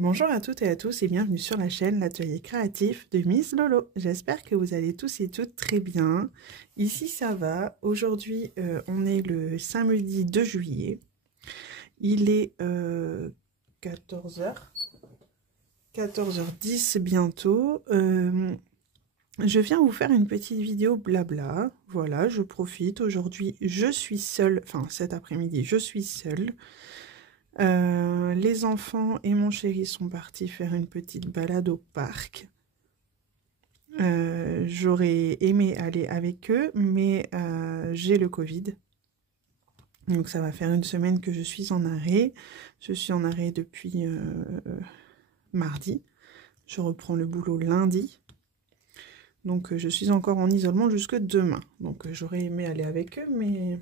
Bonjour à toutes et à tous et bienvenue sur la chaîne L'Atelier Créatif de Miss Lolo. J'espère que vous allez tous et toutes très bien. Ici ça va. Aujourd'hui on est le samedi 2 juillet. Il est 14h10 bientôt. Je viens vous faire une petite vidéo blabla. Voilà, je profite. Aujourd'hui je suis seule, enfin cet après-midi je suis seule. Les enfants et mon chéri sont partis faire une petite balade au parc. J'aurais aimé aller avec eux, mais j'ai le Covid. Donc ça va faire une semaine que je suis en arrêt. Je suis en arrêt depuis mardi. Je reprends le boulot lundi. Donc je suis encore en isolement jusque demain. Donc j'aurais aimé aller avec eux, mais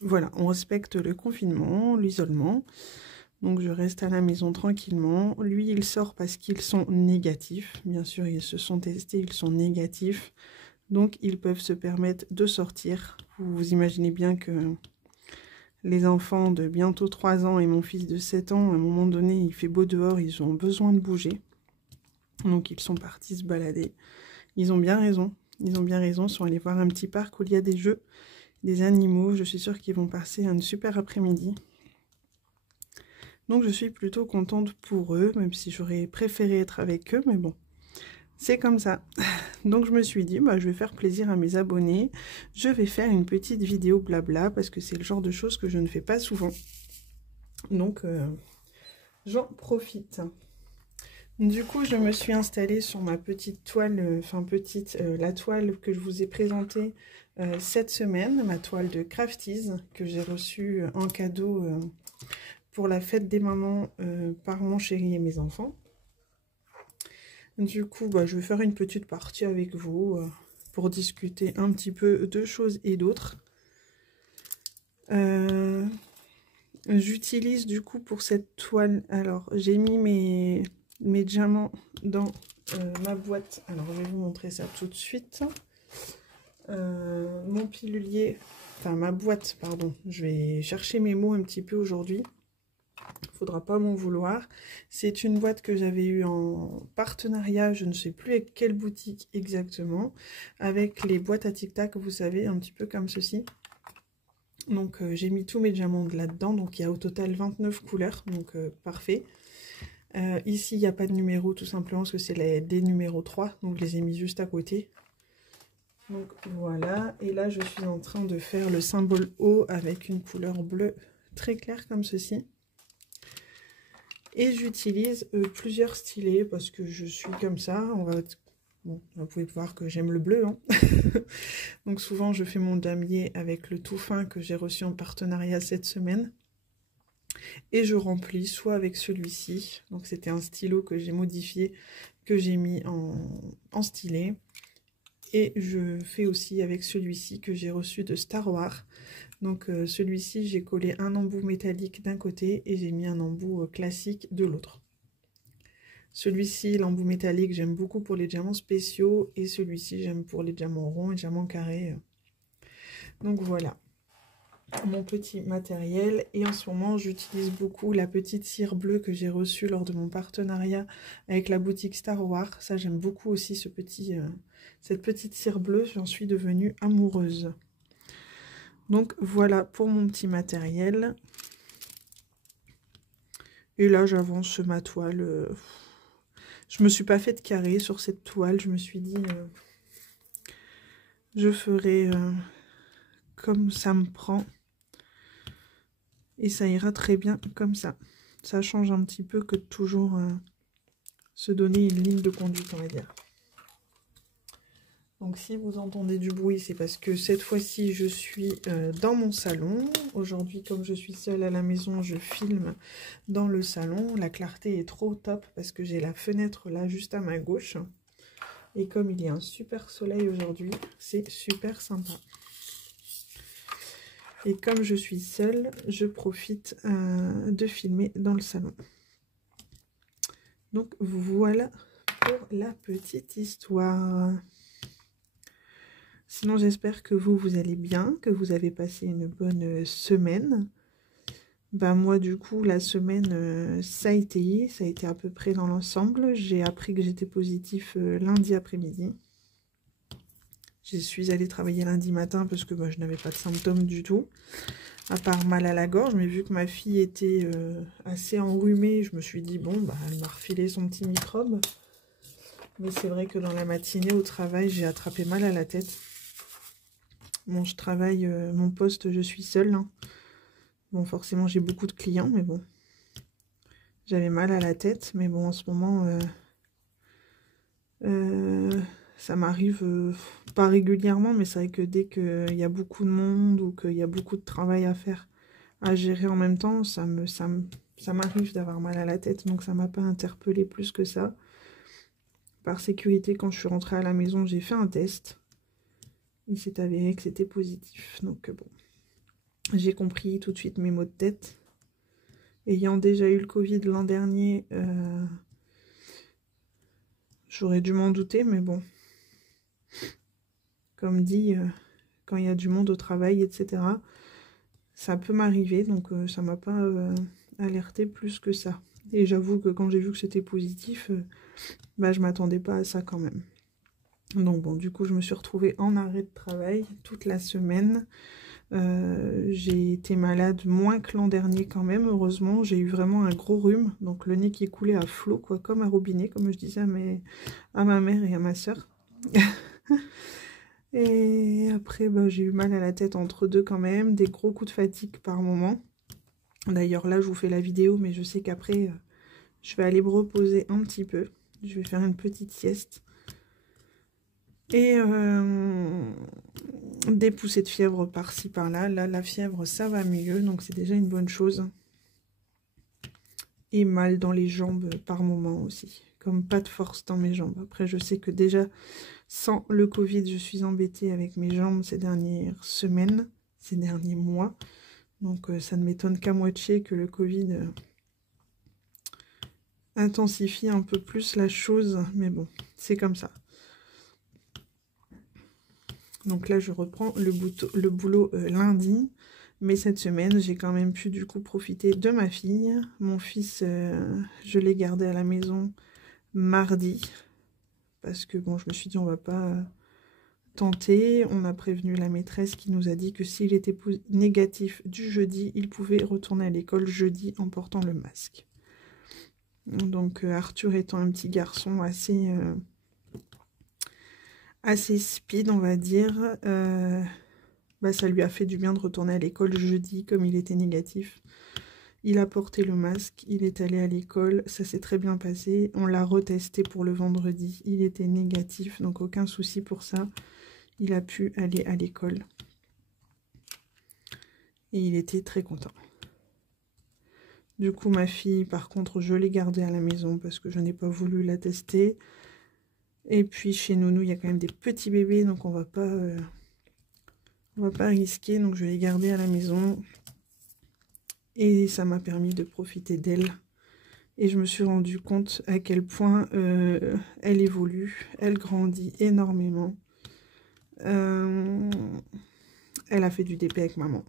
voilà, on respecte le confinement, l'isolement. Donc je reste à la maison tranquillement. Lui, il sort parce qu'ils sont négatifs. Bien sûr, ils se sont testés, ils sont négatifs. Donc ils peuvent se permettre de sortir. Vous imaginez bien que les enfants de bientôt 3 ans et mon fils de 7 ans, à un moment donné, il fait beau dehors, ils ont besoin de bouger. Donc ils sont partis se balader. Ils ont bien raison. Ils ont bien raison. Ils sont allés voir un petit parc où il y a des jeux, des animaux. Je suis sûre qu'ils vont passer un super après-midi. Donc je suis plutôt contente pour eux, même si j'aurais préféré être avec eux, mais bon, c'est comme ça. Donc je me suis dit, bah, je vais faire plaisir à mes abonnés, je vais faire une petite vidéo blabla, parce que c'est le genre de choses que je ne fais pas souvent. Donc j'en profite. Du coup, je me suis installée sur ma petite toile, la toile que je vous ai présentée cette semaine, ma toile de Crafties, que j'ai reçue en cadeau pour la fête des mamans par mon chéri et mes enfants. Du coup, bah, je vais faire une petite partie avec vous pour discuter un petit peu de choses et d'autres. J'utilise du coup pour cette toile, alors j'ai mis mes diamants dans ma boîte. Alors je vais vous montrer ça tout de suite. Mon pilulier, enfin ma boîte, pardon. Je vais chercher mes mots un petit peu aujourd'hui. Faudra pas m'en vouloir. C'est une boîte que j'avais eue en partenariat, je ne sais plus avec quelle boutique exactement, avec les boîtes à tic-tac, vous savez, un petit peu comme ceci. Donc j'ai mis tous mes diamants là-dedans, donc il y a au total 29 couleurs, donc parfait. Ici il n'y a pas de numéro tout simplement parce que c'est des numéros 3, donc je les ai mis juste à côté. Donc voilà, et là je suis en train de faire le symbole O avec une couleur bleue très claire comme ceci. Et j'utilise plusieurs stylets parce que je suis comme ça. Bon, vous pouvez voir que j'aime le bleu. Hein. Donc souvent, je fais mon damier avec le tout fin que j'ai reçu en partenariat cette semaine. Et je remplis soit avec celui-ci. Donc c'était un stylo que j'ai modifié, que j'ai mis en stylet. Et je fais aussi avec celui-ci que j'ai reçu de Star Wars. Donc celui-ci, j'ai collé un embout métallique d'un côté et j'ai mis un embout classique de l'autre. Celui-ci, l'embout métallique, j'aime beaucoup pour les diamants spéciaux et celui-ci, j'aime pour les diamants ronds et diamants carrés. Donc voilà, mon petit matériel. Et en ce moment, j'utilise beaucoup la petite cire bleue que j'ai reçue lors de mon partenariat avec la boutique Star Wars. Ça, j'aime beaucoup aussi cette petite cire bleue, j'en suis devenue amoureuse. Donc voilà pour mon petit matériel. Et là j'avance ma toile. Je me suis pas fait de carré sur cette toile. Je me suis dit je ferai comme ça me prend. Et ça ira très bien comme ça. Ça change un petit peu que de toujours se donner une ligne de conduite, on va dire. Donc si vous entendez du bruit, c'est parce que cette fois-ci, je suis dans mon salon. Aujourd'hui, comme je suis seule à la maison, je filme dans le salon. La clarté est trop top parce que j'ai la fenêtre là, juste à ma gauche. Et comme il y a un super soleil aujourd'hui, c'est super sympa. Et comme je suis seule, je profite de filmer dans le salon. Donc voilà pour la petite histoire. Sinon, j'espère que vous allez bien, que vous avez passé une bonne semaine. Bah moi du coup la semaine ça a été à peu près dans l'ensemble. J'ai appris que j'étais positif lundi après-midi. Je suis allée travailler lundi matin parce que bah, je n'avais pas de symptômes du tout, à part mal à la gorge. Mais vu que ma fille était assez enrhumée, je me suis dit bon bah elle m'a refilé son petit microbe. Mais c'est vrai que dans la matinée au travail j'ai attrapé mal à la tête. Bon je travaille, mon poste je suis seule, hein. Bon, forcément, j'ai beaucoup de clients, mais bon. J'avais mal à la tête, mais bon, en ce moment, ça m'arrive pas régulièrement, mais c'est vrai que dès qu'il y a beaucoup de monde ou qu'il y a beaucoup de travail à faire, à gérer en même temps, ça m'arrive d'avoir mal à la tête, donc ça m'a pas interpellé plus que ça. Par sécurité, quand je suis rentrée à la maison, j'ai fait un test. Il s'est avéré que c'était positif, donc bon. J'ai compris tout de suite mes maux de tête. Ayant déjà eu le Covid l'an dernier, j'aurais dû m'en douter, mais bon. Comme dit, quand il y a du monde au travail, etc., ça peut m'arriver, donc ça m'a pas alerté plus que ça. Et j'avoue que quand j'ai vu que c'était positif, bah, je m'attendais pas à ça quand même. Donc bon, du coup, je me suis retrouvée en arrêt de travail toute la semaine. J'ai été malade moins que l'an dernier quand même, heureusement. J'ai eu vraiment un gros rhume, donc le nez qui coulait à flot, quoi, comme un robinet, comme je disais à ma mère et à ma soeur. Et après, bah, j'ai eu mal à la tête entre deux quand même, des gros coups de fatigue par moment. D'ailleurs, là, je vous fais la vidéo, mais je sais qu'après, je vais aller me reposer un petit peu. Je vais faire une petite sieste. Et des poussées de fièvre par-ci, par-là. Là, la fièvre, ça va mieux, donc c'est déjà une bonne chose. Et mal dans les jambes par moment aussi. Comme pas de force dans mes jambes. Après, je sais que déjà, sans le Covid, je suis embêtée avec mes jambes ces dernières semaines, ces derniers mois. Donc, ça ne m'étonne qu'à moitié que le Covid intensifie un peu plus la chose. Mais bon, c'est comme ça. Donc là, je reprends le boulot lundi. Mais cette semaine, j'ai quand même pu du coup profiter de ma fille. Mon fils, je l'ai gardé à la maison mardi. Parce que bon, je me suis dit, on va pas tenter. On a prévenu la maîtresse qui nous a dit que s'il était négatif du jeudi, il pouvait retourner à l'école jeudi en portant le masque. Donc Arthur étant un petit garçon assez speed, on va dire, bah, ça lui a fait du bien de retourner à l'école jeudi comme il était négatif. Il a porté le masque, il est allé à l'école, ça s'est très bien passé. On l'a retesté pour le vendredi, il était négatif, donc aucun souci pour ça. Il a pu aller à l'école. Et il était très content. Du coup, ma fille, par contre, je l'ai gardée à la maison parce que je n'ai pas voulu la tester. Et puis, chez Nounou, il y a quand même des petits bébés, donc on va pas risquer. Donc, je l'ai gardée à la maison. Et ça m'a permis de profiter d'elle. Et je me suis rendu compte à quel point elle évolue, elle grandit énormément. Elle a fait du DP avec maman.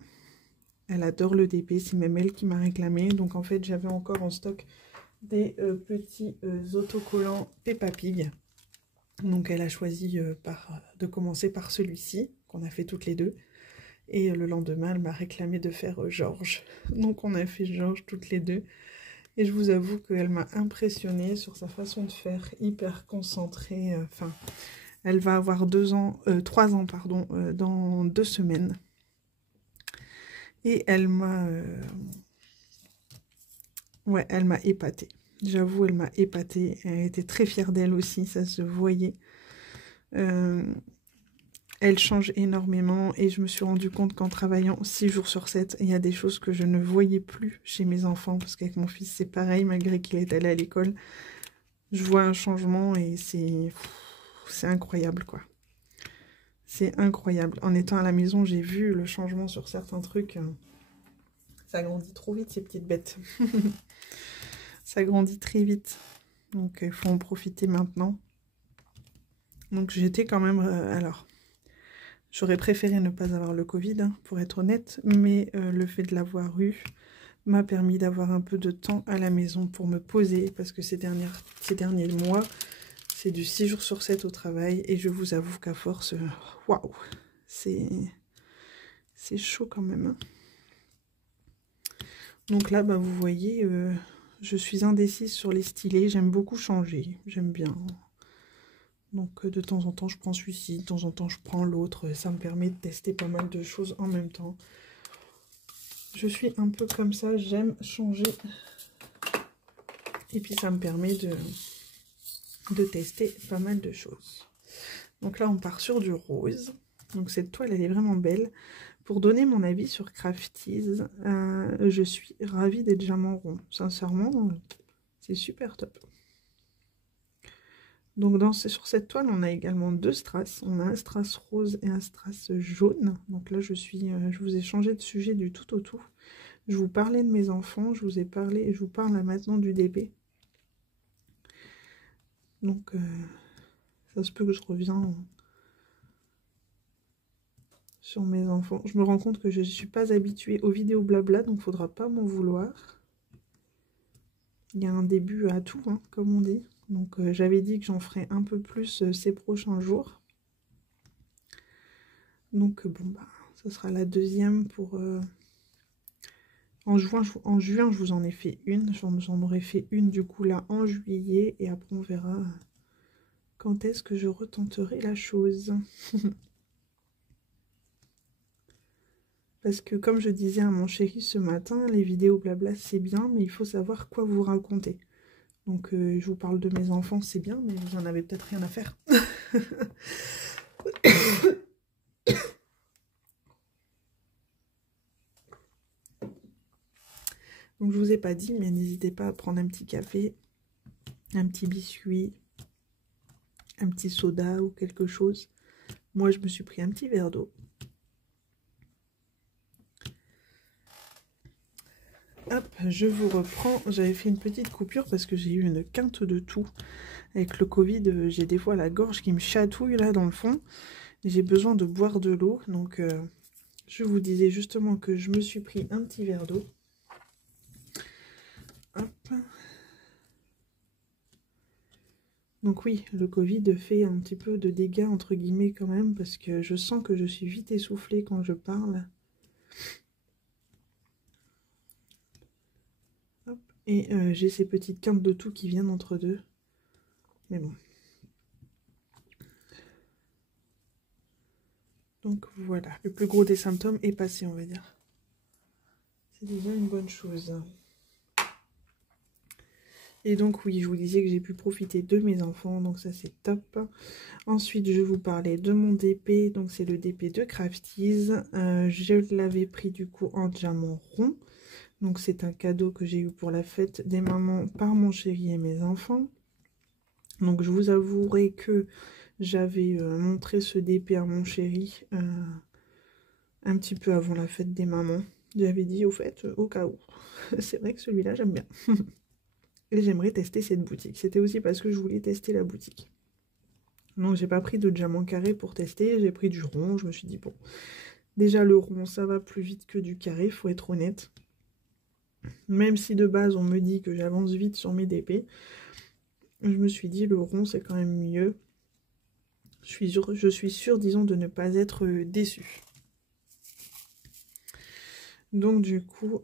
Elle adore le DP, c'est même elle qui m'a réclamé. Donc en fait, j'avais encore en stock des petits autocollants Peppa Pig. Donc elle a choisi de commencer par celui-ci, qu'on a fait toutes les deux. Et le lendemain, elle m'a réclamé de faire Georges. Donc on a fait Georges toutes les deux. Et je vous avoue qu'elle m'a impressionnée sur sa façon de faire, hyper concentrée. Enfin, elle va avoir 3 ans, pardon, dans 2 semaines. Et elle m'a épatée. J'avoue, elle m'a épatée. Elle était très fière d'elle aussi, ça se voyait. Elle change énormément et je me suis rendu compte qu'en travaillant 6 jours sur 7, il y a des choses que je ne voyais plus chez mes enfants. Parce qu'avec mon fils, c'est pareil, malgré qu'il est allé à l'école. Je vois un changement et c'est incroyable, quoi. C'est incroyable. En étant à la maison, j'ai vu le changement sur certains trucs. Ça grandit trop vite, ces petites bêtes. Ça grandit très vite. Donc, il faut en profiter maintenant. Donc, j'étais quand même... alors, j'aurais préféré ne pas avoir le Covid, hein, pour être honnête. Mais le fait de l'avoir eu m'a permis d'avoir un peu de temps à la maison pour me poser, parce que ces derniers mois, c'est du 6 jours sur 7 au travail, et je vous avoue qu'à force, waouh, c'est chaud quand même. Hein. Donc là, bah, vous voyez, je suis indécise sur les stylés, j'aime beaucoup changer, j'aime bien. Donc de temps en temps, je prends celui-ci, de temps en temps, je prends l'autre, ça me permet de tester pas mal de choses en même temps. Je suis un peu comme ça, j'aime changer. Et puis ça me permet de tester pas mal de choses. Donc là, on part sur du rose. Donc cette toile, elle est vraiment belle. Pour donner mon avis sur Crafties, je suis ravie des diamants ronds. Sincèrement, c'est super top. Donc sur cette toile, on a également deux strass. On a un strass rose et un strass jaune. Donc là, je vous ai changé de sujet du tout au tout. Je vous parlais de mes enfants, je vous parle là maintenant du DP. Donc, ça se peut que je reviens sur mes enfants. Je me rends compte que je ne suis pas habituée aux vidéos blabla, donc il ne faudra pas m'en vouloir. Il y a un début à tout, hein, comme on dit. Donc, j'avais dit que j'en ferais un peu plus ces prochains jours. Donc, bon, bah, ce sera la deuxième pour... En juin, je vous en ai fait une. J'en aurais fait une, du coup, là, en juillet. Et après, on verra quand est-ce que je retenterai la chose. Parce que comme je disais à mon chéri ce matin, les vidéos blabla c'est bien, mais il faut savoir quoi vous raconter. Donc je vous parle de mes enfants, c'est bien, mais vous en avez peut-être rien à faire. Donc je vous ai pas dit, mais n'hésitez pas à prendre un petit café, un petit biscuit, un petit soda ou quelque chose. Moi je me suis pris un petit verre d'eau. Hop, je vous reprends. J'avais fait une petite coupure parce que j'ai eu une quinte de toux. Avec le Covid, j'ai des fois la gorge qui me chatouille là dans le fond. J'ai besoin de boire de l'eau. Donc, je vous disais justement que je me suis pris un petit verre d'eau. Hop. Donc oui, le Covid fait un petit peu de dégâts entre guillemets quand même. Parce que je sens que je suis vite essoufflée quand je parle. Hop. Et j'ai ces petites quintes de toux qui viennent entre deux. Mais bon. Donc voilà, le plus gros des symptômes est passé, on va dire. C'est déjà une bonne chose. Et donc oui, je vous disais que j'ai pu profiter de mes enfants, donc ça c'est top. Ensuite, je vous parlais de mon DP, donc c'est le DP de Crafties. Je l'avais pris du coup en diamant rond. Donc c'est un cadeau que j'ai eu pour la fête des mamans par mon chéri et mes enfants. Donc je vous avouerai que j'avais montré ce DP à mon chéri un petit peu avant la fête des mamans. J'avais dit au fait, au cas où. C'est vrai que celui-là j'aime bien. Et j'aimerais tester cette boutique. C'était aussi parce que je voulais tester la boutique. Donc j'ai pas pris de diamant carré pour tester, j'ai pris du rond. Je me suis dit bon, déjà le rond ça va plus vite que du carré, faut être honnête. Même si de base on me dit que j'avance vite sur mes DP, je me suis dit le rond c'est quand même mieux. Je suis sûre, disons, de ne pas être déçue. Donc du coup,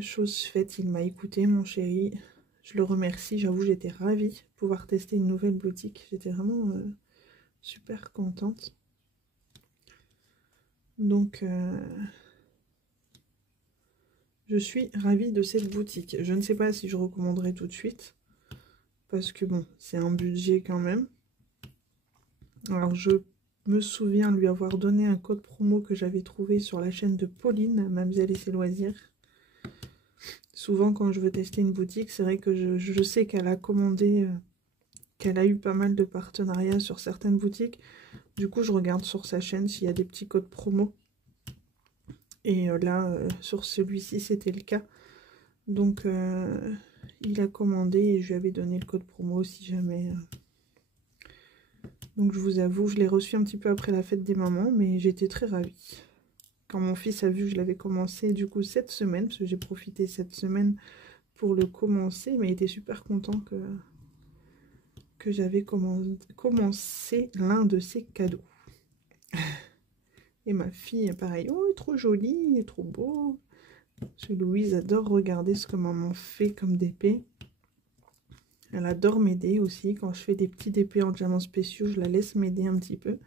chose faite, il m'a écouté, mon chéri. Je le remercie, j'avoue, j'étais ravie de pouvoir tester une nouvelle boutique. J'étais vraiment super contente. Donc, je suis ravie de cette boutique. Je ne sais pas si je recommanderais tout de suite. Parce que bon, c'est un budget quand même. Alors, je me souviens lui avoir donné un code promo que j'avais trouvé sur la chaîne de Pauline, Mamzelle et ses loisirs. Souvent, quand je veux tester une boutique, c'est vrai que je sais qu'elle a commandé, qu'elle a eu pas mal de partenariats sur certaines boutiques. Du coup, je regarde sur sa chaîne s'il y a des petits codes promo. Et là, sur celui-ci, c'était le cas. Donc, il a commandé et je lui avais donné le code promo si jamais. Donc, je vous avoue, je l'ai reçu un petit peu après la fête des mamans, mais j'étais très ravie. quand mon fils a vu que je l'avais commencé du coup cette semaine, parce que j'ai profité cette semaine pour le commencer, mais il était super content que j'avais commencé l'un de ses cadeaux. Et ma fille, pareil, oh, il est trop joli, il est trop beau. Parce que Louise adore regarder ce que maman fait comme d'épée. Elle adore m'aider aussi. Quand je fais des petits épées en diamants spéciaux, je la laisse m'aider un petit peu.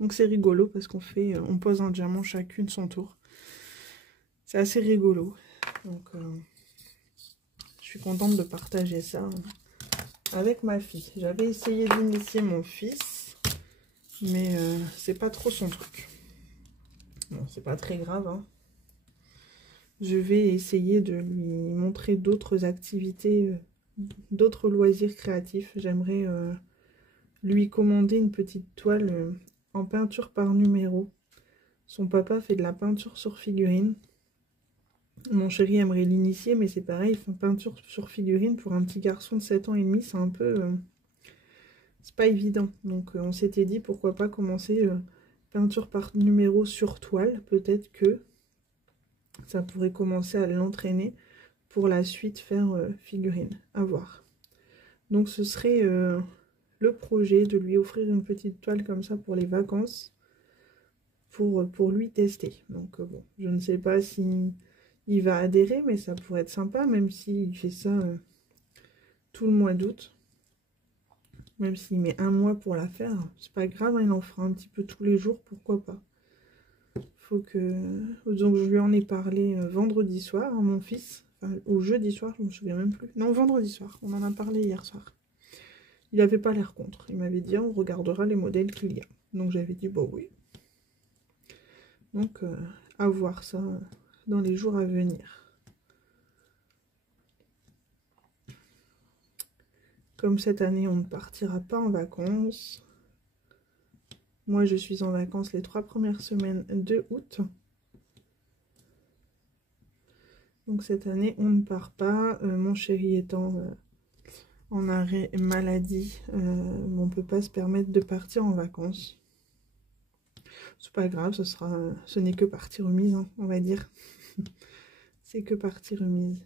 Donc c'est rigolo parce on pose un diamant chacune son tour. C'est assez rigolo. Donc je suis contente de partager ça avec ma fille. J'avais essayé d'initier mon fils, mais c'est pas trop son truc. Bon, c'est pas très grave, hein. Je vais essayer de lui montrer d'autres activités, d'autres loisirs créatifs. J'aimerais lui commander une petite toile en peinture par numéro. Son papa fait de la peinture sur figurine. Mon chéri aimerait l'initier, mais c'est pareil, peinture sur figurine pour un petit garçon de 7 ans et demi, c'est un peu... c'est pas évident. Donc on s'était dit pourquoi pas commencer peinture par numéro sur toile. Peut-être que ça pourrait commencer à l'entraîner pour la suite faire figurine. À voir. Donc ce serait le projet de lui offrir une petite toile comme ça pour les vacances. Pour lui tester. Donc bon, je ne sais pas si il va adhérer, mais ça pourrait être sympa, même s'il fait ça tout le mois d'août. Même s'il met un mois pour la faire, c'est pas grave, hein, il en fera un petit peu tous les jours, pourquoi pas. Faut que... Donc je lui en ai parlé vendredi soir à mon fils, enfin, ou jeudi soir, je me souviens même plus. Non, vendredi soir, on en a parlé hier soir. Il avait pas l'air contre, il m'avait dit on regardera les modèles qu'il y a. Donc j'avais dit bon oui. Donc à voir ça dans les jours à venir. Comme cette année, on ne partira pas en vacances. Moi, je suis en vacances les 3 premières semaines de août. Donc cette année, on ne part pas. Mon chéri étant en arrêt maladie, on ne peut pas se permettre de partir en vacances. C'est pas grave, ce n'est que partie remise, hein, on va dire. C'est que partie remise.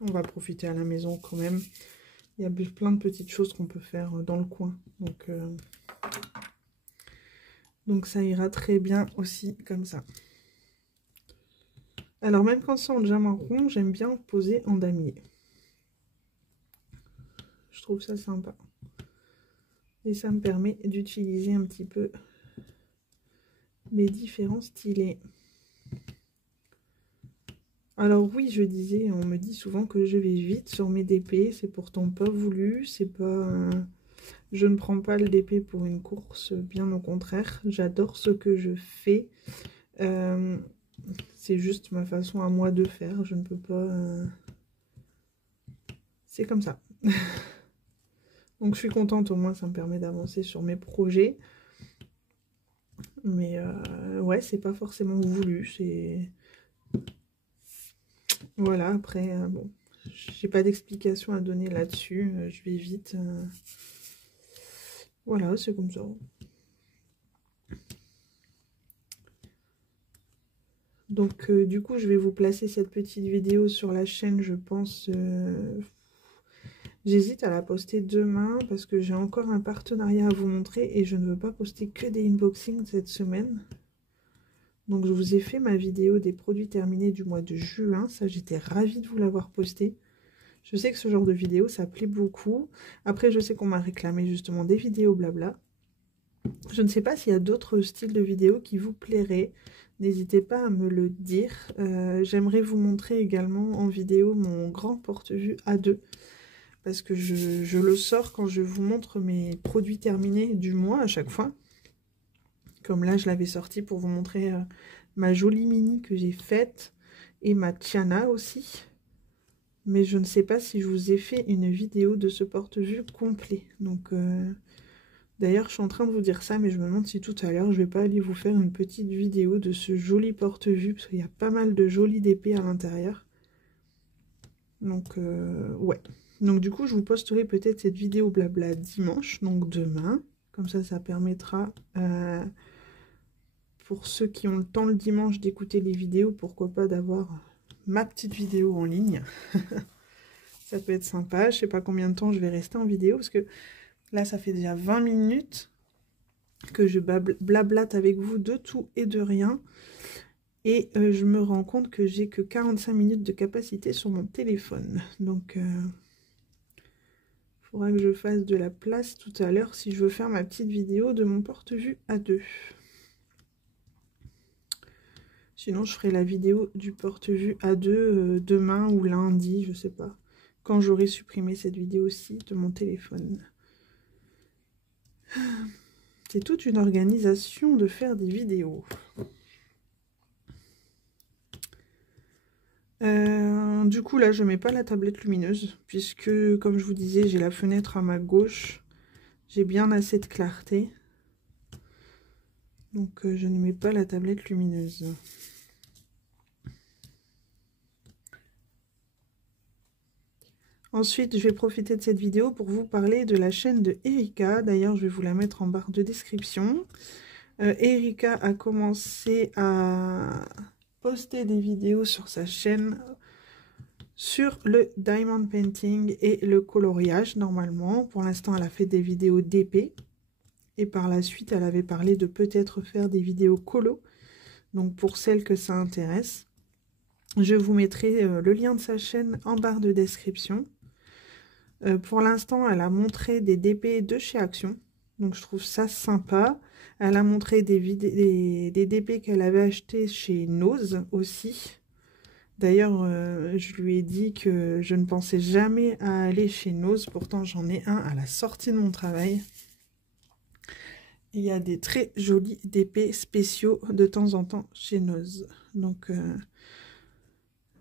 On va profiter à la maison quand même. Il y a plein de petites choses qu'on peut faire dans le coin. Donc ça ira très bien aussi comme ça. Alors même quand c'est en diamant rond, j'aime bien poser en damier. Je trouve ça sympa. Et ça me permet d'utiliser un petit peu mes différents stylets. Alors oui, je disais, on me dit souvent que je vais vite sur mes DP. C'est pourtant pas voulu. C'est pas... Je ne prends pas le DP pour une course, bien au contraire. J'adore ce que je fais. C'est juste ma façon à moi de faire. Je ne peux pas... C'est comme ça. Donc je suis contente, au moins ça me permet d'avancer sur mes projets. Mais ouais, c'est pas forcément voulu. C'est... Voilà, après, bon, j'ai pas d'explication à donner là-dessus. Je vais vite. Voilà, c'est comme ça. Donc du coup, je vais vous placer cette petite vidéo sur la chaîne, je pense... J'hésite à la poster demain parce que j'ai encore un partenariat à vous montrer et je ne veux pas poster que des unboxings cette semaine. Donc je vous ai fait ma vidéo des produits terminés du mois de juin. Ça, j'étais ravie de vous l'avoir posté. Je sais que ce genre de vidéo, ça plaît beaucoup. Après, je sais qu'on m'a réclamé justement des vidéos blabla. Je ne sais pas s'il y a d'autres styles de vidéos qui vous plairaient. N'hésitez pas à me le dire. J'aimerais vous montrer également en vidéo mon grand porte-vue A2. Parce que je le sors quand je vous montre mes produits terminés du mois à chaque fois. Comme là, je l'avais sorti pour vous montrer ma jolie mini que j'ai faite. Et ma Tiana aussi. Mais je ne sais pas si je vous ai fait une vidéo de ce porte-vue complet. Donc, d'ailleurs, je suis en train de vous dire ça, mais je me demande si tout à l'heure, je vais pas aller vous faire une petite vidéo de ce joli porte-vue. Parce qu'il y a pas mal de jolies DP à l'intérieur. Donc, ouais. Donc du coup, je vous posterai peut-être cette vidéo blabla dimanche, donc demain. Comme ça, ça permettra pour ceux qui ont le temps le dimanche d'écouter les vidéos, pourquoi pas d'avoir ma petite vidéo en ligne. Ça peut être sympa. Je sais pas combien de temps je vais rester en vidéo, parce que là, ça fait déjà 20 minutes que je blablate avec vous de tout et de rien. Et je me rends compte que j'ai que 45 minutes de capacité sur mon téléphone. Donc, faudra que je fasse de la place tout à l'heure si je veux faire ma petite vidéo de mon porte-vue A2. Sinon, je ferai la vidéo du porte-vue A2 demain ou lundi, je sais pas. Quand j'aurai supprimé cette vidéo-ci de mon téléphone. C'est toute une organisation de faire des vidéos. Du coup, là, je mets pas la tablette lumineuse, puisque, comme je vous disais, j'ai la fenêtre à ma gauche. J'ai bien assez de clarté. Donc, je ne mets pas la tablette lumineuse. Ensuite, je vais profiter de cette vidéo pour vous parler de la chaîne de Erika. D'ailleurs, je vais vous la mettre en barre de description. Erika a commencé à poster des vidéos sur sa chaîne sur le diamond painting et le coloriage normalement. Pour l'instant, elle a fait des vidéos d'épée. Et par la suite, elle avait parlé de peut-être faire des vidéos colo. Donc pour celles que ça intéresse, je vous mettrai le lien de sa chaîne en barre de description. Pour l'instant, elle a montré des DP de chez Action. Donc je trouve ça sympa. Elle a montré des DP qu'elle avait acheté chez Nose aussi. D'ailleurs, je lui ai dit que je ne pensais jamais à aller chez Nose. Pourtant, j'en ai un à la sortie de mon travail. Il y a des très jolis DP spéciaux de temps en temps chez Nose. Donc,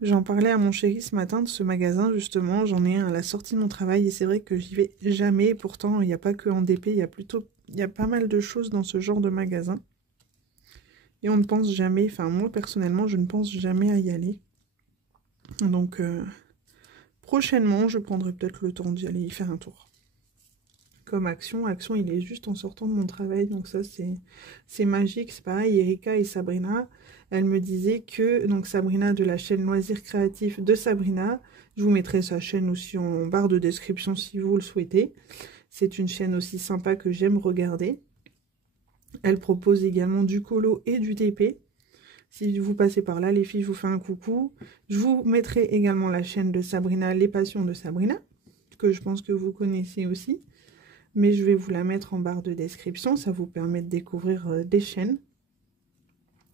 j'en parlais à mon chéri ce matin de ce magasin, justement. J'en ai un à la sortie de mon travail et c'est vrai que j'y vais jamais. Pourtant, il n'y a pas que en DP, il y a pas mal de choses dans ce genre de magasin. Et on ne pense jamais, enfin moi personnellement, je ne pense jamais à y aller. Donc, prochainement, je prendrai peut-être le temps d'y aller y faire un tour. Comme Action, il est juste en sortant de mon travail, donc ça c'est magique. C'est pareil, Erika et Sabrina, elles me disaient que, donc Sabrina de la chaîne Loisirs Créatifs de Sabrina, je vous mettrai sa chaîne aussi en barre de description si vous le souhaitez. C'est une chaîne aussi sympa que j'aime regarder. Elle propose également du colo et du DP. Si vous passez par là, les filles, je vous fais un coucou. Je vous mettrai également la chaîne de Sabrina, Les Passions de Sabrina, que je pense que vous connaissez aussi. Mais je vais vous la mettre en barre de description, ça vous permet de découvrir des chaînes.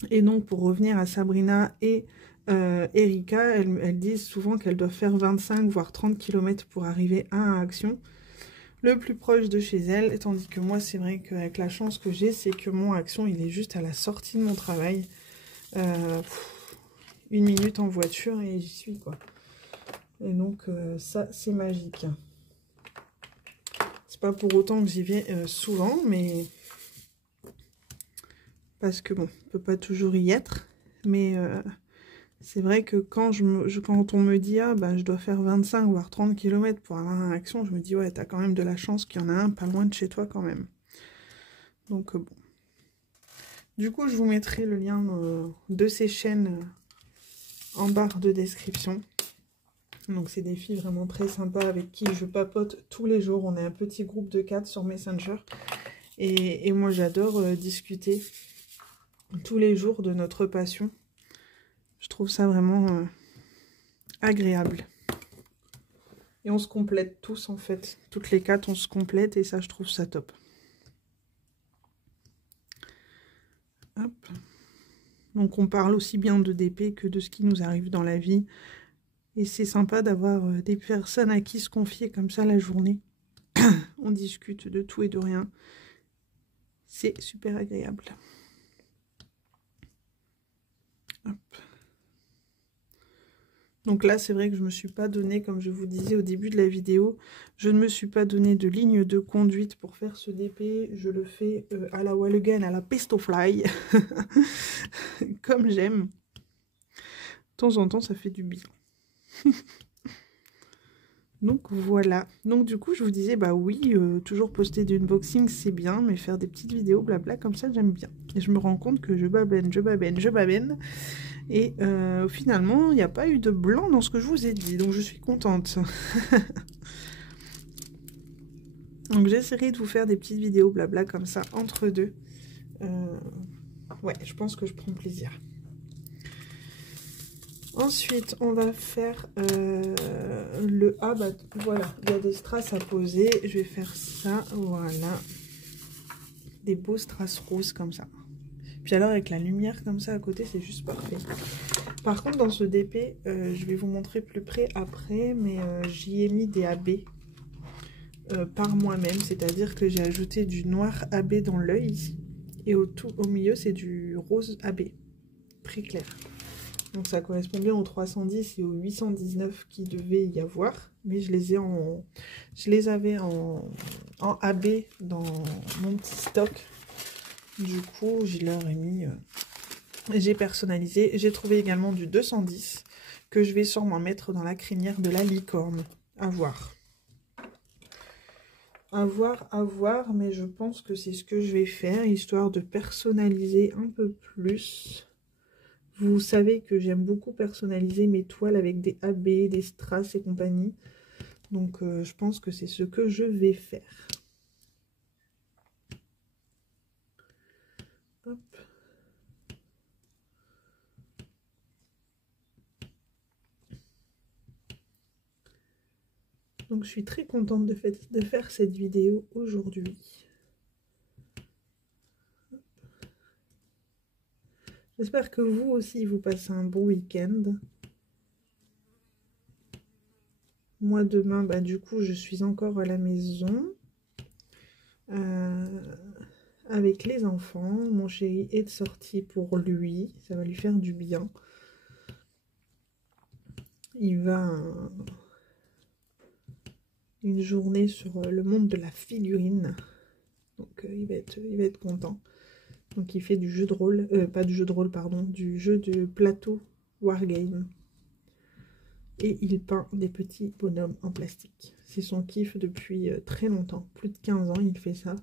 Et donc, pour revenir à Sabrina et Erika, elles disent souvent qu'elles doivent faire 25 voire 30 km pour arriver à Action, le plus proche de chez elles. Tandis que moi, c'est vrai qu'avec la chance que j'ai, c'est que mon Action, il est juste à la sortie de mon travail. 1 minute en voiture et j'y suis, quoi. Et donc, ça, c'est magique. C'est pas pour autant que j'y vais souvent, mais parce que bon, on peut pas toujours y être. Mais c'est vrai que quand on me dit ah bah je dois faire 25 voire 30 km pour avoir une Action, je me dis ouais, t'as quand même de la chance qu'il y en a un pas loin de chez toi quand même. Donc bon. Du coup, je vous mettrai le lien de ces chaînes en barre de description. Donc c'est des filles vraiment très sympas avec qui je papote tous les jours. On est un petit groupe de 4 sur Messenger. Et moi j'adore discuter tous les jours de notre passion. Je trouve ça vraiment agréable. Et on se complète tous en fait. Toutes les 4 on se complète et ça je trouve ça top. Hop. Donc on parle aussi bien de DP que de ce qui nous arrive dans la vie. Et c'est sympa d'avoir des personnes à qui se confier comme ça la journée. On discute de tout et de rien. C'est super agréable. Hop. Donc là, c'est vrai que je ne me suis pas donné, comme je vous disais au début de la vidéo, je ne me suis pas donné de ligne de conduite pour faire ce DP. Je le fais à la wall again, à la pesto fly, comme j'aime. De temps en temps, ça fait du bien. Donc voilà, donc du coup je vous disais bah oui, toujours poster du unboxing c'est bien, mais faire des petites vidéos blabla comme ça j'aime bien. Et je me rends compte que je babène, et finalement il n'y a pas eu de blanc dans ce que je vous ai dit, donc je suis contente. Donc j'essaierai de vous faire des petites vidéos blabla comme ça entre deux. Ouais, je pense que je prends plaisir. Ensuite, on va faire le... Ah bah voilà, il y a des strass à poser. Je vais faire ça, voilà. Des beaux strass roses comme ça. Puis alors avec la lumière comme ça à côté, c'est juste parfait. Par contre, dans ce DP, je vais vous montrer plus près après, mais j'y ai mis des AB par moi-même. C'est-à-dire que j'ai ajouté du noir AB dans l'œil. Et au milieu, c'est du rose AB, très clair. Donc ça correspond bien aux 310 et aux 819 qui devaient y avoir. Mais je les avais en AB dans mon petit stock. Du coup, je leur ai mis... j'ai personnalisé. J'ai trouvé également du 210 que je vais sûrement mettre dans la crinière de la licorne. À voir. À voir, mais je pense que c'est ce que je vais faire, histoire de personnaliser un peu plus. Vous savez que j'aime beaucoup personnaliser mes toiles avec des AB, des strass et compagnie. Donc je pense que c'est ce que je vais faire. Hop. Donc je suis très contente de faire cette vidéo aujourd'hui. J'espère que vous aussi vous passez un bon week-end. Moi demain, bah, du coup je suis encore à la maison. Avec les enfants. Mon chéri est de sortie pour lui. Ça va lui faire du bien. Il va une journée sur le monde de la figurine. Donc il va être content. Donc il fait du jeu de rôle, pas du jeu de rôle, pardon, du jeu de plateau Wargame. Et il peint des petits bonhommes en plastique. C'est son kiff depuis très longtemps. Plus de 15 ans, il fait ça.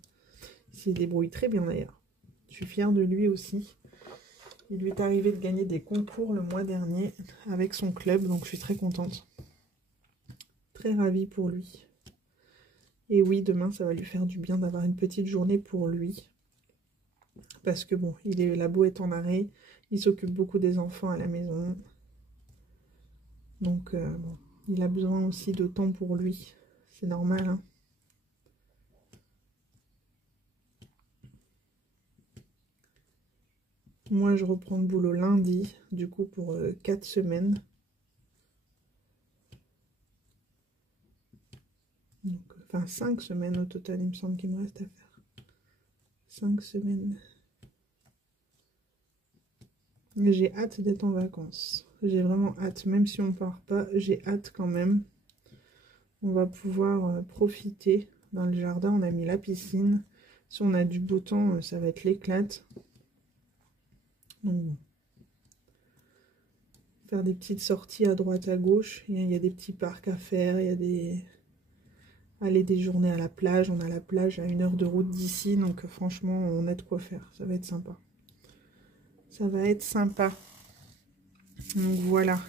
Il s'y débrouille très bien d'ailleurs. Je suis fière de lui aussi. Il lui est arrivé de gagner des concours le mois dernier avec son club, donc je suis très contente. Très ravie pour lui. Et oui, demain, ça va lui faire du bien d'avoir une petite journée pour lui. Parce que bon, la beau est en arrêt, il s'occupe beaucoup des enfants à la maison. Donc, bon, il a besoin aussi de temps pour lui. C'est normal, hein. Moi, je reprends le boulot lundi, du coup, pour 4 semaines. Donc, enfin, 5 semaines au total, il me semble qu'il me reste à faire. 5 semaines. Mais j'ai hâte d'être en vacances. J'ai vraiment hâte, même si on part pas, j'ai hâte quand même. On va pouvoir profiter. Dans le jardin, on a mis la piscine. Si on a du beau temps, ça va être l'éclate. Donc bon. Faire des petites sorties à droite à gauche. Il y a des petits parcs à faire. Il y a des journées à la plage. On a la plage à 1 heure de route d'ici. Donc franchement, on a de quoi faire. Ça va être sympa. Ça va être sympa. Donc voilà.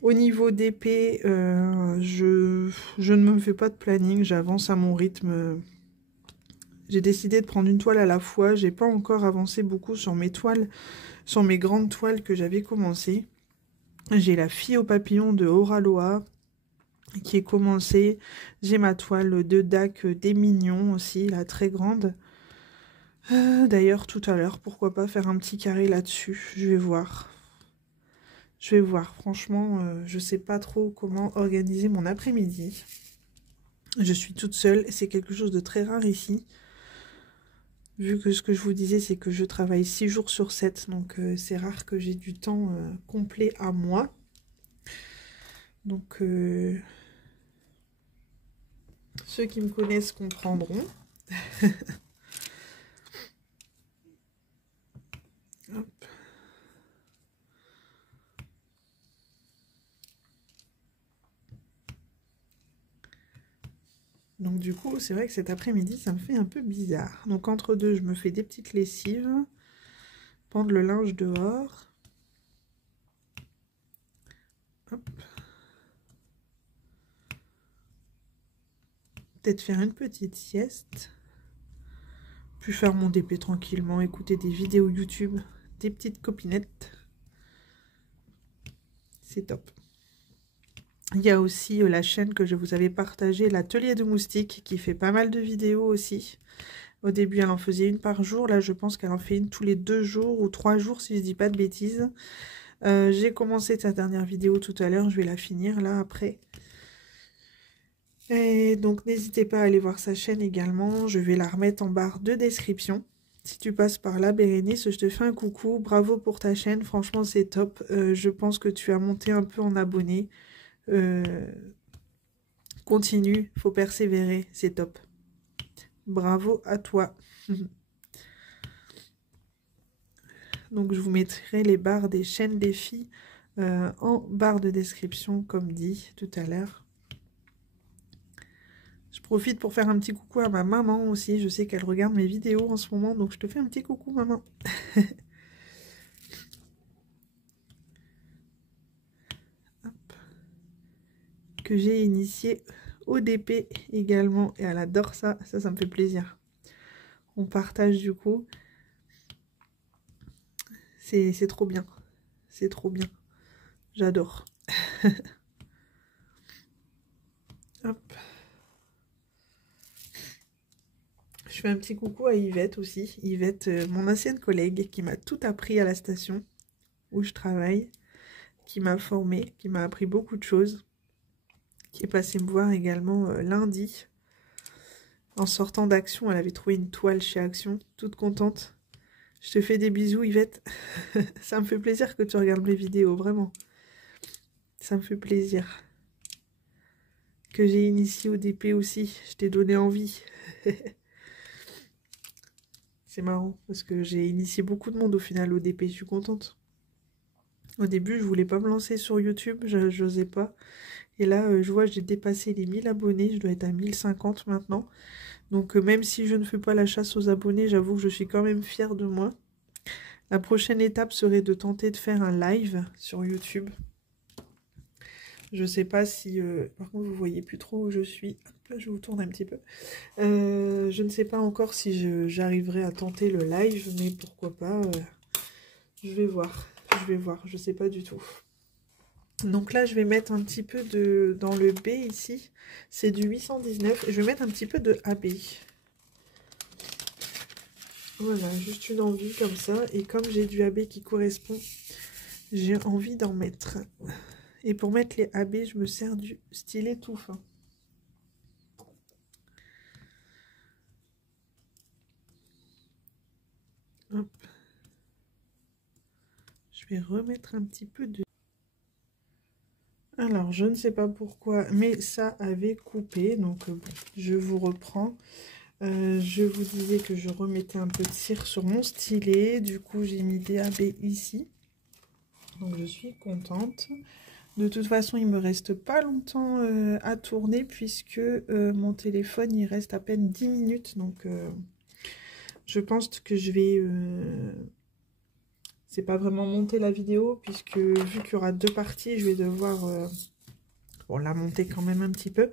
Au niveau d'épée, je ne me fais pas de planning. J'avance à mon rythme. J'ai décidé de prendre une toile à la fois. J'ai pas encore avancé beaucoup sur mes toiles, sur mes grandes toiles que j'avais commencé. J'ai la fille au papillon de Oraloa qui est commencée. J'ai ma toile de DAC des mignons aussi, la très grande. D'ailleurs, tout à l'heure, pourquoi pas faire un petit carré là-dessus. Je vais voir. Je vais voir. Franchement, je sais pas trop comment organiser mon après-midi. Je suis toute seule. C'est quelque chose de très rare ici. Vu que ce que je vous disais, c'est que je travaille 6 jours sur 7, donc c'est rare que j'ai du temps complet à moi. Donc, ceux qui me connaissent comprendront. Hop. Donc du coup, c'est vrai que cet après-midi, ça me fait un peu bizarre. Donc entre deux, je me fais des petites lessives, pendre le linge dehors. Hop. Peut-être faire une petite sieste. Puis faire mon DP tranquillement, écouter des vidéos YouTube, des petites copinettes. C'est top. Il y a aussi la chaîne que je vous avais partagée, l'atelier de moustiques, qui fait pas mal de vidéos aussi. Au début, elle en faisait une par jour. Là, je pense qu'elle en fait une tous les 2 jours ou 3 jours, si je dis pas de bêtises. J'ai commencé sa dernière vidéo tout à l'heure. Je vais la finir là après. Et donc, n'hésitez pas à aller voir sa chaîne également. Je vais la remettre en barre de description. Si tu passes par là, Bérénice, je te fais un coucou. Bravo pour ta chaîne. Franchement, c'est top. Je pense que tu as monté un peu en abonnés. Continue. Faut persévérer. C'est top. Bravo à toi. Donc, je vous mettrai les barres des chaînes des filles en barre de description, comme dit tout à l'heure. Je profite pour faire un petit coucou à ma maman aussi. Je sais qu'elle regarde mes vidéos en ce moment, donc je te fais un petit coucou, maman. Hop. Que j'ai initié au DP également, et elle adore ça. Ça me fait plaisir. On partage du coup. C'est trop bien. C'est trop bien. J'adore. Hop. Je fais un petit coucou à Yvette aussi. Yvette, mon ancienne collègue, qui m'a tout appris à la station où je travaille, qui m'a formée, qui m'a appris beaucoup de choses, qui est passée me voir également lundi. En sortant d'Action, elle avait trouvé une toile chez Action, toute contente. Je te fais des bisous, Yvette. Ça me fait plaisir que tu regardes mes vidéos, vraiment. Ça me fait plaisir. Que j'ai initié au DP aussi, je t'ai donné envie. C'est marrant, parce que j'ai initié beaucoup de monde au final au DP, je suis contente. Au début, je voulais pas me lancer sur YouTube, j'osais pas. Et là, je vois, j'ai dépassé les 1000 abonnés, je dois être à 1050 maintenant. Donc même si je ne fais pas la chasse aux abonnés, j'avoue que je suis quand même fière de moi. La prochaine étape serait de tenter de faire un live sur YouTube. Je sais pas si... par contre, vous voyez plus trop où je suis. Hop, je vous tourne un petit peu. Je ne sais pas encore si j'arriverai à tenter le live, mais pourquoi pas. Je vais voir. Je sais pas du tout. Donc là, je vais mettre un petit peu de... Dans le B ici, c'est du 819. Je vais mettre un petit peu de AB. Voilà, juste une envie comme ça. Et comme j'ai du AB qui correspond, j'ai envie d'en mettre. Et pour mettre les AB, je me sers du stylet tout fin. Hop. Je vais remettre un petit peu de... Alors, je ne sais pas pourquoi, mais ça avait coupé. Donc, bon, je vous reprends. Je vous disais que je remettais un peu de cire sur mon stylet. Du coup, j'ai mis des AB ici. Donc, je suis contente. De toute façon, il me reste pas longtemps à tourner puisque mon téléphone, il reste à peine 10 minutes. Donc, je pense que je vais... c'est pas vraiment monter la vidéo puisque vu qu'il y aura 2 parties, je vais devoir bon, la monter quand même un petit peu.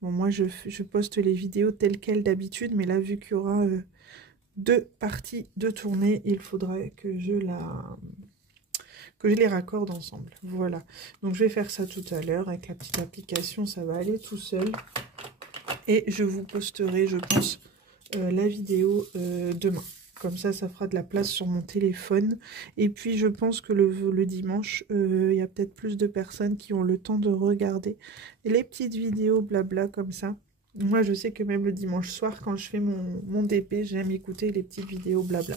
Bon, moi, je poste les vidéos telles quelles d'habitude, mais là, vu qu'il y aura 2 parties de tournée, il faudrait que je les raccorde ensemble. Voilà. Donc, je vais faire ça tout à l'heure avec la petite application. Ça va aller tout seul. Et je vous posterai, je pense, la vidéo demain. Comme ça fera de la place sur mon téléphone. Et puis, je pense que le dimanche, il y a peut-être plus de personnes qui ont le temps de regarder les petites vidéos blabla comme ça. Moi, je sais que même le dimanche soir, quand je fais mon DP, j'aime écouter les petites vidéos blabla.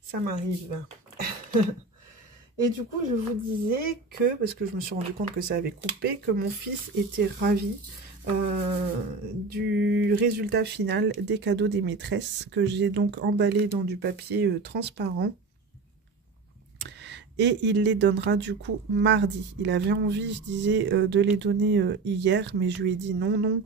Ça m'arrive. Et du coup, je vous disais que, parce que je me suis rendu compte que ça avait coupé, que mon fils était ravi du résultat final des cadeaux des maîtresses, que j'ai donc emballé dans du papier transparent. Et il les donnera du coup mardi. Il avait envie, je disais, de les donner hier, mais je lui ai dit non, non,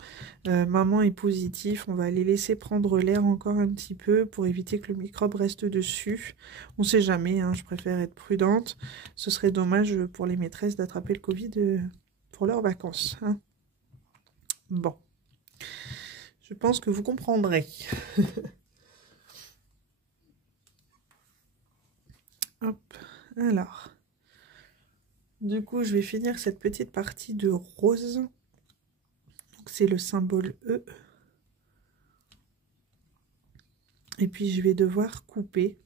maman est positive, on va les laisser prendre l'air encore un petit peu pour éviter que le microbe reste dessus. On sait jamais, hein, je préfère être prudente. Ce serait dommage pour les maîtresses d'attraper le Covid pour leurs vacances. Hein. Bon, je pense que vous comprendrez. Hop, alors... Du coup, je vais finir cette petite partie de rose. C'est le symbole E. Et puis, je vais devoir couper.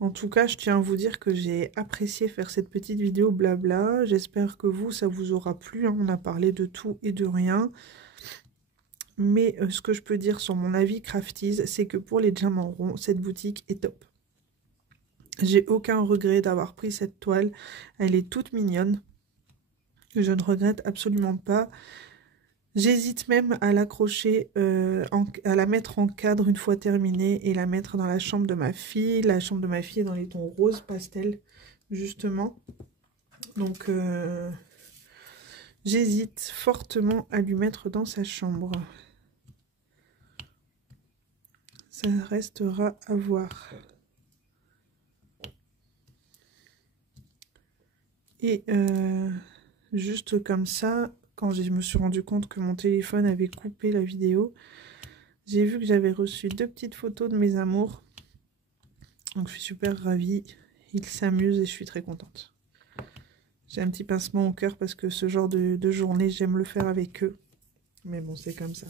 En tout cas, je tiens à vous dire que j'ai apprécié faire cette petite vidéo blabla. J'espère que vous, ça vous aura plu. Hein. On a parlé de tout et de rien. Mais ce que je peux dire sur mon avis Crafties, c'est que pour les diamants ronds, cette boutique est top. J'ai aucun regret d'avoir pris cette toile. Elle est toute mignonne. Je ne regrette absolument pas. J'hésite même à l'accrocher, à la mettre en cadre une fois terminée et la mettre dans la chambre de ma fille. La chambre de ma fille est dans les tons rose pastel, justement. Donc, j'hésite fortement à lui mettre dans sa chambre. Ça restera à voir. Et juste comme ça, quand je me suis rendu compte que mon téléphone avait coupé la vidéo, j'ai vu que j'avais reçu 2 petites photos de mes amours. Donc je suis super ravie. Ils s'amusent et je suis très contente. J'ai un petit pincement au cœur parce que ce genre de journée, j'aime le faire avec eux. Mais bon, c'est comme ça.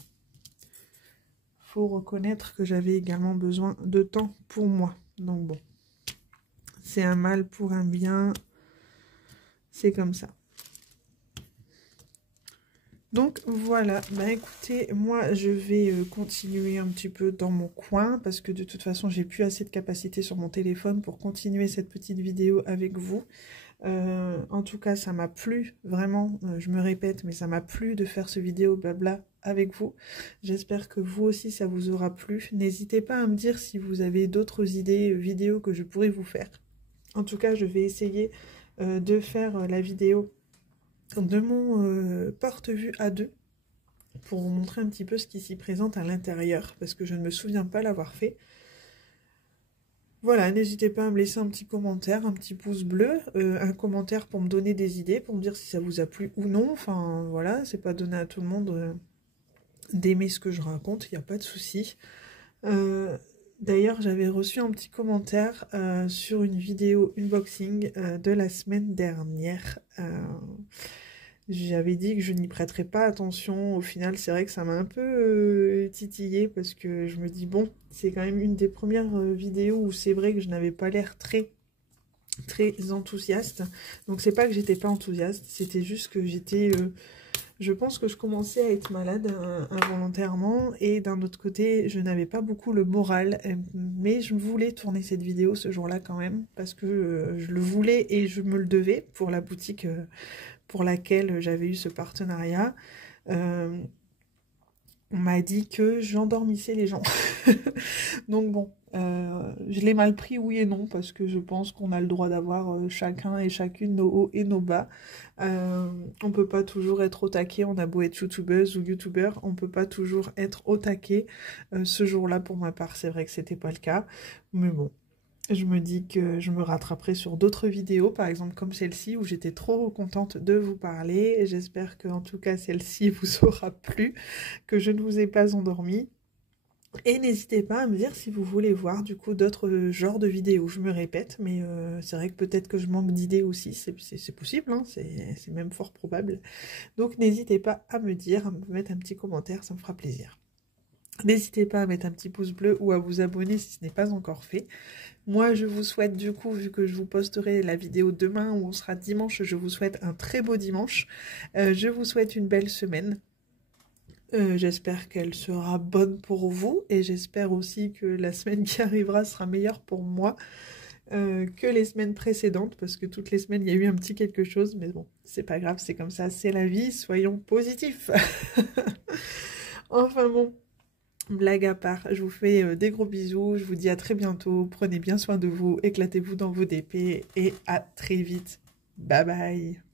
Faut reconnaître que j'avais également besoin de temps pour moi. Donc bon, c'est un mal pour un bien. C'est comme ça. Donc voilà, bah écoutez, moi je vais continuer un petit peu dans mon coin parce que de toute façon j'ai plus assez de capacité sur mon téléphone pour continuer cette petite vidéo avec vous. En tout cas ça m'a plu, vraiment, je me répète, mais ça m'a plu de faire ce vidéo blabla avec vous. J'espère que vous aussi ça vous aura plu. N'hésitez pas à me dire si vous avez d'autres idées vidéo que je pourrais vous faire. En tout cas je vais essayer de faire la vidéo de mon porte-vue A2 pour vous montrer un petit peu ce qui s'y présente à l'intérieur parce que je ne me souviens pas l'avoir fait. Voilà, n'hésitez pas à me laisser un petit commentaire, un petit pouce bleu, un commentaire pour me donner des idées, pour me dire si ça vous a plu ou non. Enfin voilà, c'est pas donné à tout le monde d'aimer ce que je raconte, il n'y a pas de souci. D'ailleurs, j'avais reçu un petit commentaire sur une vidéo unboxing de la semaine dernière. J'avais dit que je n'y prêterais pas attention. Au final, c'est vrai que ça m'a un peu titillé parce que je me dis, bon, c'est quand même une des premières vidéos où c'est vrai que je n'avais pas l'air très enthousiaste. Donc, c'est pas que j'étais pas enthousiaste, c'était juste que j'étais... je pense que je commençais à être malade involontairement et d'un autre côté, je n'avais pas beaucoup le moral. Mais je voulais tourner cette vidéo ce jour-là quand même parce que je le voulais et je me le devais pour la boutique pour laquelle j'avais eu ce partenariat. On m'a dit que j'endormissais les gens. Donc bon, je l'ai mal pris, oui et non, parce que je pense qu'on a le droit d'avoir chacun et chacune nos hauts et nos bas. On peut pas toujours être au taquet, on a beau être youtubeuse ou youtubeur, on peut pas toujours être au taquet. Ce jour-là, pour ma part, c'est vrai que c'était pas le cas, mais bon. Je me dis que je me rattraperai sur d'autres vidéos, par exemple comme celle-ci, où j'étais trop contente de vous parler. J'espère que en tout cas celle-ci vous aura plu, que je ne vous ai pas endormi. Et n'hésitez pas à me dire si vous voulez voir du coup d'autres genres de vidéos. Je me répète, mais c'est vrai que peut-être que je manque d'idées aussi, c'est possible, hein, c'est même fort probable. Donc n'hésitez pas à me dire, à me mettre un petit commentaire, ça me fera plaisir. N'hésitez pas à mettre un petit pouce bleu ou à vous abonner si ce n'est pas encore fait. Moi, je vous souhaite du coup, vu que je vous posterai la vidéo demain où on sera dimanche, je vous souhaite un très beau dimanche. Je vous souhaite une belle semaine. J'espère qu'elle sera bonne pour vous et j'espère aussi que la semaine qui arrivera sera meilleure pour moi que les semaines précédentes parce que toutes les semaines, il y a eu un petit quelque chose. Mais bon, c'est pas grave, c'est comme ça, c'est la vie, soyons positifs. Enfin bon. Blague à part, je vous fais des gros bisous, je vous dis à très bientôt, prenez bien soin de vous, éclatez-vous dans vos DP et à très vite. Bye bye.